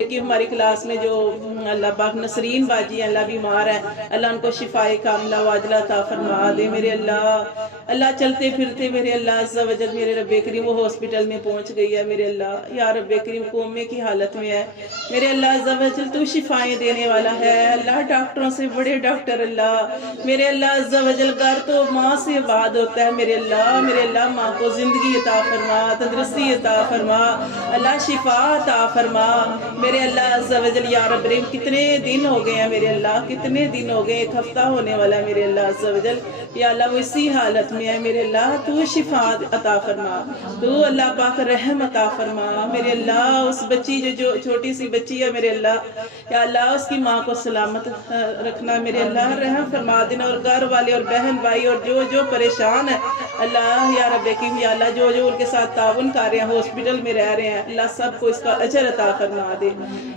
کہ ہماری کلاس میں جو اللہ پاک نسرین باجی اللہ بیمار ہے، اللہ ان کو شفائے کاملہ واجلہ عطا فرما دے میرے اللہ چلتے پھرتے میرے اللہ عز و جل میرے رب کریم وہ ہاسپٹل میں پہنچ گئی ہے میرے اللہ، یا رب کریم کومے کی حالت میں ہے میرے اللہ عز و جل، تو شفائیں دینے والا ہے اللہ، ڈاکٹروں سے بڑے ڈاکٹر اللہ میرے اللہ عز و جل، گھر تو ماں سے بعد ہوتا ہے میرے اللہ ماں کو زندگی عطا فرما، تندرستی عطا فرما اللہ، شفا عطا فرما میرے اللہ عز و جل یا رب کریم۔ کتنے دن ہو گئے ہیں میرے اللہ، کتنے دن ہو گئے، ایک ہفتہ ہونے والا ہے میرے اللہ عز و جل، یا اللہ وہ اسی حالت میں ہے میرے اللہ، تو شفا عطا فرما، تو اللہ پاک رحم عطا فرما میرے اللہ، اس بچی جو چھوٹی سی بچی ہے میرے اللہ، یا اللہ اس کی ماں کو سلامت رکھنا میرے اللہ، رحم فرما دینا، اور گھر والے اور بہن بھائی اور جو پریشان ہے اللہ یا رب کریم، یا اللہ جو ان کے ساتھ تعاون کر رہے ہیں، ہاسپٹل میں رہ رہے ہیں اللہ، سب کو اس کا اجر عطا فرما دے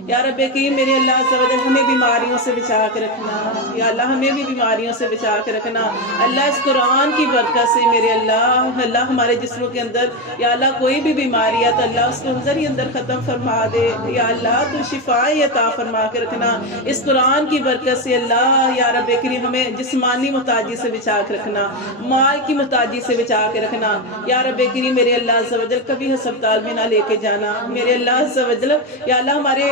یا رب کریم میرے اللہ عز و جل، ہمیں بیماریوں سے بچا کے رکھنا یا اللہ، ہمیں بھی بیماریوں سے بچا کے رکھنا اللہ، اس قرآن کی برکت سے میرے اللہ ہمارے جسموں کے اندر یا اللہ کوئی بھی بیماری ہے تو اللہ اس کو اندر ہی اندر ختم فرما دے یا اللہ، تو شفائیں عطا فرما کے رکھنا اس قرآن کی برکت سے اللہ یا رب کریم، ہمیں جسمانی محتاجی سے بچا کے رکھنا، مال کی محتاجی سے بچا کے رکھنا یا رب کریم میرے اللہ عز و جل، کبھی ہسپتال میں نہ لے کے جانا میرے اللہ عز و جل، یا اللہ ہمارے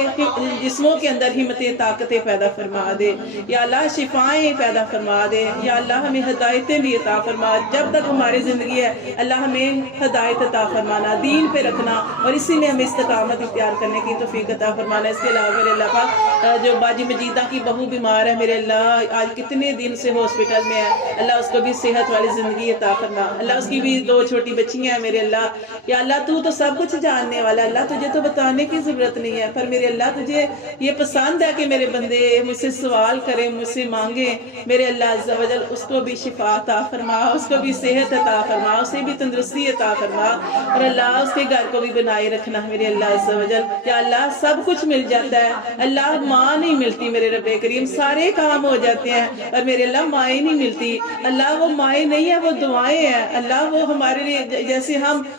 جسموں کے اندر ہمتیں طاقتیں پیدا فرما دے یا اللہ، شفائیں پیدا فرما دے یا اللہ، ہمیں ہدایتیں بھی عطا فرما، جب تک ہماری زندگی ہے اللہ ہمیں ہدایت عطا فرمانا، دین پہ رکھنا اور اسی میں ہمیں استقامت اختیار کرنے کی توفیق عطا فرمانا۔ اس کے علاوہ میرے اللہ پاک جو باجی مجیدہ کی بہو بیمار ہے میرے اللہ، آج کتنے دن سے ہاسپٹل میں ہے اللہ، اس کو بھی صحت والی زندگی عطا فرما اللہ، اس کی بھی 2 چھوٹی بچیاں ہیں میرے اللہ، یا اللہ تو سب کچھ جاننے والا اللہ، تجھے تو بتانے کی ضرورت نہیں ہے، پر میرے اللہ تجھے یہ پسند ہے کہ میرے بندے مجھ سے سوال کریں، مجھ سے مانگیں میرے اللہ عز و جل، اس کو بھی شفا عطا فرما، اس کو بھی صحت عطا فرما، اسے بھی تندرستی عطا فرما، اور اللہ اس کے گھر کو بھی بنائے رکھنا میرے اللہ عز و جل، یا اللہ سب کچھ مل جاتا ہے اللہ، ماں نہیں ملتی میرے رب کریم، سارے کام ہو جاتے ہیں اور میرے اللہ مائیں نہیں ملتی اللہ، وہ مائیں نہیں ہے وہ دعائیں ہیں اللہ، وہ ہمارے لیے جیسے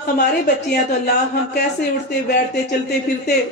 ہمارے بچے ہیں تو اللہ، ہم کیسے اٹھتے بیٹھتے چلتے پھرتے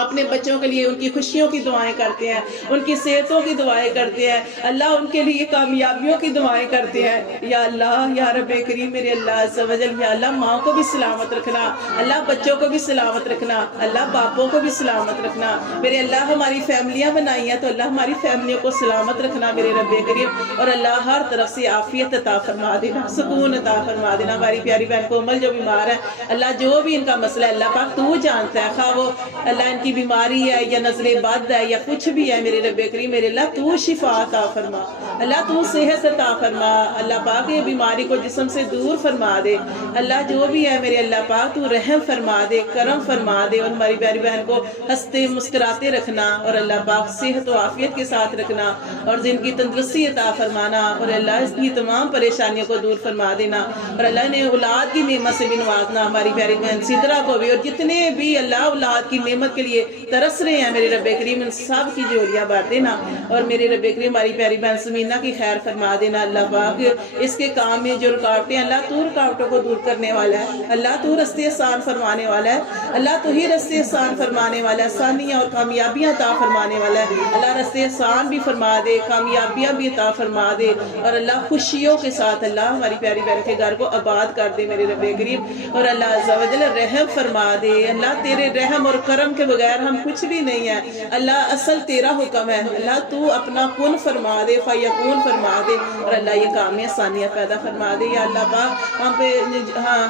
اپنے بچوں کے لیے ان کی خوشیوں کی دعائیں کرتے ہیں، ان کی صحتوں کی دعائیں کرتے ہیں اللہ، ان کے لیے کامیابیوں کی دعائیں کرتے ہیں یا اللہ یا رب کریم میرے اللہ عز و جل، یا اللہ ماں کو بھی سلامت رکھنا اللہ، بچوں کو بھی سلامت رکھنا اللہ، باپوں کو بھی سلامت رکھنا میرے اللہ، ہماری فیملیاں بنائی ہیں تو اللہ ہماری فیملیوں کو سلامت رکھنا میرے رب کریم، اور اللہ ہر طرف سے عافیت عطا فرما دینا، سکون عطا فرما دینا، ہماری پیاری بہن کومل جو بیمار ہے اللہ، جو بھی ان کا مسئلہ ہے اللہ پاک تو جانتا ہے، خواہ وہ اللہ کی بیماری ہے یا نظر بد ہے یا کچھ بھی ہے میرے رب کریم میرے اللہ، تو شفا عطا فرما اللہ، تو صحت عطا فرما اللہ پاک، یہ بیماری کو جسم سے دور فرما دے اللہ، جو بھی ہے میرے اللہ پاک تو رحم فرما دے، کرم فرما دے، اور ہماری پیاری بہن کو ہنستے مسکراتے رکھنا اور اللہ پاک صحت و عافیت کے ساتھ رکھنا اور زندگی تندرستی عطا فرمانا، اور اللہ اس کی تمام پریشانیوں کو دور فرما دینا، اور اللہ نے اولاد کی نعمت سے بھی نوازنا ہماری پیاری بہن سدرا کو بھی، اور جتنے بھی اللہ اولاد کی نعمت کے لیے ترس رہے ہیں میرے رب کریم ان سب کی جوڑیاں بار دینا، اور میرے رب کریم ہماری پیاری بہن سمینہ کی خیر فرما دینا اللہ پاک، اس کے کام میں جو رکاوٹیں اللہ تو رکاوٹوں کو دور کرنے والا ہے اللہ، تو رستے آسان فرمانے والا ہے اللہ، تو ہی رستے آسان فرمانے والا ہے، آسانیاں اور کامیابیاں عطا فرمانے والا ہے اللہ، رستے آسان بھی فرما دے، کامیابیاں بھی عطا فرما دے، اور اللہ خوشیوں کے ساتھ اللہ ہماری پیاری بہن کے گھر کو آباد کر دے میرے رب کریم، اور اللہ عز و جل رحم فرما دے اللہ، تیرے رحم اور کرم کے بغیر ہم کچھ بھی نہیں ہے اللہ، اصل تیرا حکم ہے اللہ، تو اپنا کن فرما دے فیکون فرما دے، اور اللہ یہ کام میں آسانیاں پیدا فرما دے یا اللہ پاک،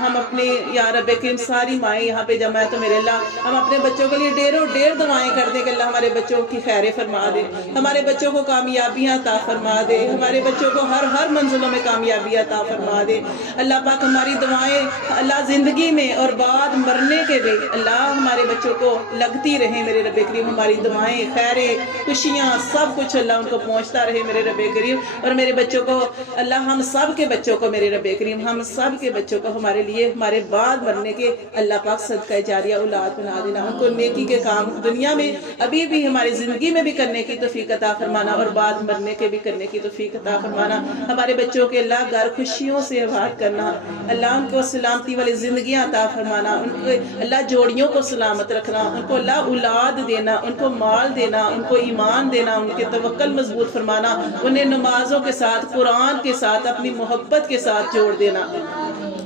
ہم اپنے یا رب کریم ساری مائیں یہاں پہ جمع ہے تو میرے اللہ، ہم اپنے بچوں کے لیے ڈیر دعائیں کر دیں کہ اللہ ہمارے بچوں کی خیریں فرما دے، ہمارے بچوں کو کامیابیاں عطا فرما دے، ہمارے بچوں کو ہر منزلوں میں کامیابیاں عطا فرما دے اللہ پاک، ہماری دعائیں اللہ زندگی میں اور بعد مرنے کے بھی اللہ ہمارے بچوں کو لگتی رہے میرے رب کریم، ہماری دعائیں خیریں خوشیاں سب کچھ اللہ ان کو پہنچتا رہے میرے رب کریم، اور میرے بچوں کو اللہ، ہم سب کے بچوں کو میرے رب کریم، ہم سب کے بچوں کو ہمارے لیے ہمارے بعد مرنے کے اللہ پاک صدقہ جاریہ اولاد بنا دینا، ان کو نیکی کے کام دنیا میں ابھی بھی ہماری زندگی میں بھی کرنے کی توفیق عطا فرمانا، اور بعد مرنے کے بھی کرنے کی توفیق عطا فرمانا، ہمارے بچوں کے اللہ گھر خوشیوں سے آباد کرنا اللہ، ان کو سلامتی والی زندگیاں عطا فرمانا، ان کو اللہ جوڑیوں کو سلامت رکھنا، ان کو اللہ اللہ اولاد دینا، ان کو مال دینا، ان کو ایمان دینا، ان کے توکل مضبوط فرمانا، انہیں نمازوں کے ساتھ، قرآن کے ساتھ، اپنی محبت کے ساتھ جوڑ دینا۔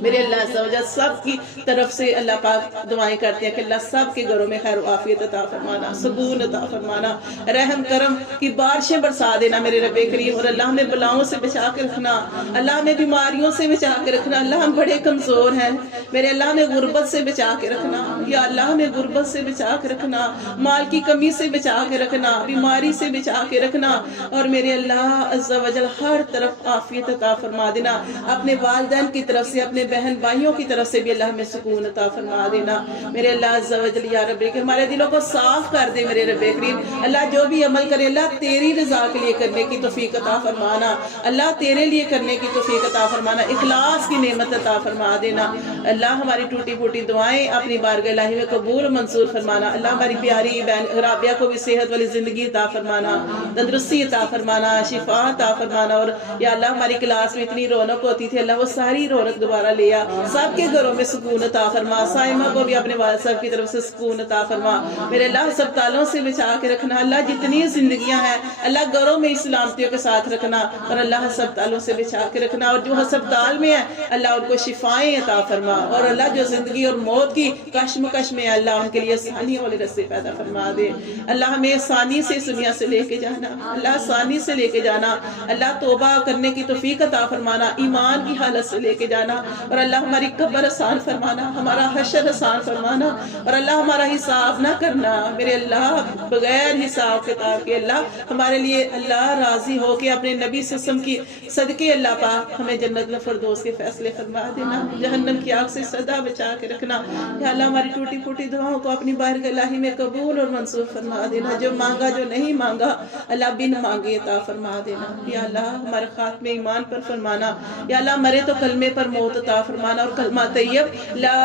میرے اللہ عز و جل سب کی طرف سے اللہ پاک دعائیں کرتے ہیں کہ اللہ سب کے گھروں میں خیر و عافیت عطا فرمانا، سکون عطا فرمانا، رحم کرم کی بارشیں برسا دینا میرے رب کریم، اور اللہ ہمیں بلاؤں سے بچا کے رکھنا، اللہ ہمیں بیماریوں سے بچا کے رکھنا، اللہ ہم بڑے کمزور ہیں، میرے اللہ ہمیں غربت سے بچا کے رکھنا، یا اللہ ہمیں غربت سے بچا کے رکھنا، مال کی کمی سے بچا کے رکھنا، بیماری سے بچا کے رکھنا، اور میرے اللہ عز و جل ہر طرف عافیت عطا فرما دینا، اپنے والدین کی طرف سے، اپنے بہن بھائیوں کی طرف سے بھی اللہ ہمیں سکون عطا فرما دینا میرے اللہ عز و جل۔ یا رب کہ ہمارے دلوں کو صاف کر دے میرے رب کریم، اللہ جو بھی عمل کرے اللہ تیری رضا کے لیے کرنے کی توفیق عطا فرمانا، اللہ تیرے لیے کرنے کی توفیق عطا فرمانا، اخلاص کی نعمت عطا فرما دینا، اللہ ہماری ٹوٹی پھوٹی دعائیں اپنی بارگاہ الہی میں قبول منظور فرمانا، اللہ ہماری پیاری بہن رابعہ کو بھی صحت والی زندگی عطا فرمانا، تندرستی عطا فرمانا، شفا عطا فرمانا، اور یا اللہ ہماری کلاس میں اتنی رونق ہوتی تھی اللہ وہ ساری رونق دوبارہ لیا، سب کے گھروں میں سکون عطا فرما، سائمہ کو بھی اپنے والد صاحب کی طرف سے سکون عطا فرما، میرے اللہ ہسپتالوں سے بچا کے رکھنا، اللہ جتنی زندگیاں ہیں اللہ گھروں میں سلامتیوں کے ساتھ رکھنا، اور اللہ ہسپتالوں سے بچا کے رکھنا، اور جو ہسپتال میں ہے اللہ ان کو شفائیں عطا فرما، اور اللہ جو زندگی اور موت کی کشمکش میں ہے اللہ ان کے لیے آسانی والے راستے پیدا فرما دے، اللہ ہمیں آسانی سے اس دنیا سے لے کے جانا، اللہ آسانی سے لے کے جانا، اللہ توبہ کرنے کی توفیق عطا فرمانا، ایمان کی حالت سے لے کے جانا، اور اللہ ہماری قبر آسان فرمانا، ہمارا حشر آسان فرمانا، اور اللہ ہمارا حساب نہ کرنا میرے اللہ بغیر حساب کتاب کے، اللہ ہمارے لیے اللہ راضی ہو کے اپنے نبی صلی اللہ علیہ وسلم کی صدقے اللہ پاک ہمیں جنت الفردوس کے فیصلے فرما دینا، جہنم کی آگ سے سدا بچا کے رکھنا، یا اللہ ہماری ٹوٹی پھوٹی دعاؤں کو اپنی بارگاہ الہی میں قبول اور منظور فرما دینا، جو مانگا جو نہیں مانگا اللہ بن مانگے عطا فرما دینا، یا اللہ ہمارے خاتمے ایمان پر فرمانا، یا اللہ مرے تو کلمے پر موت عطا فرمانا، اور کلمہ طیب لا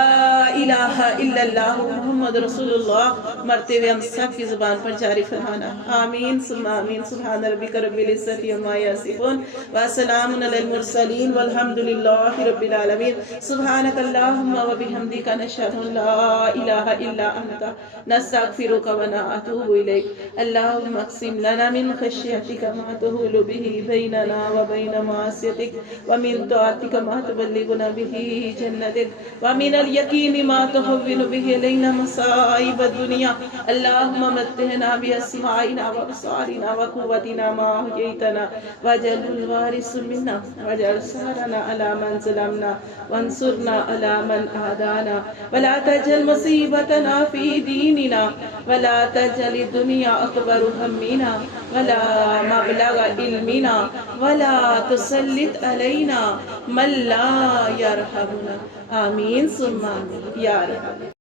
الہ الا اللہ محمد رسول اللہ مرتے ہوئے ہم سب کی زبان پر جاری فرمانا، آمین ثم آمین، سبحان ربک رب العزت عما یصفون وسلام علی المرسلین والحمد للہ رب العالمین، سبحانک اللہم وبحمدک نشہد ان لا الہ الا انت نستغفرک ونتوب الیک، اللہم اقسم لنا من خشیتک ما تحول به بیننا وبین معصیتک ومن طاعتک ما تبلغنا به جنتک ومن الیقین ما تهون به علینا مصائب الدنیا، اللہم متعنا باسماعنا وابصارنا وقوتنا ما احییتنا واجعله الوارث منا واجعل ثارنا على من ظلمنا وانصرنا على من عادانا ولا تجعل مصیبتنا فی دیننا ولا تجعل الدنیا اکبر همنا ولا مبلغ علمنا ولا تسلط علینا من لا یرحمنا، آمین ثم آمین یا رب۔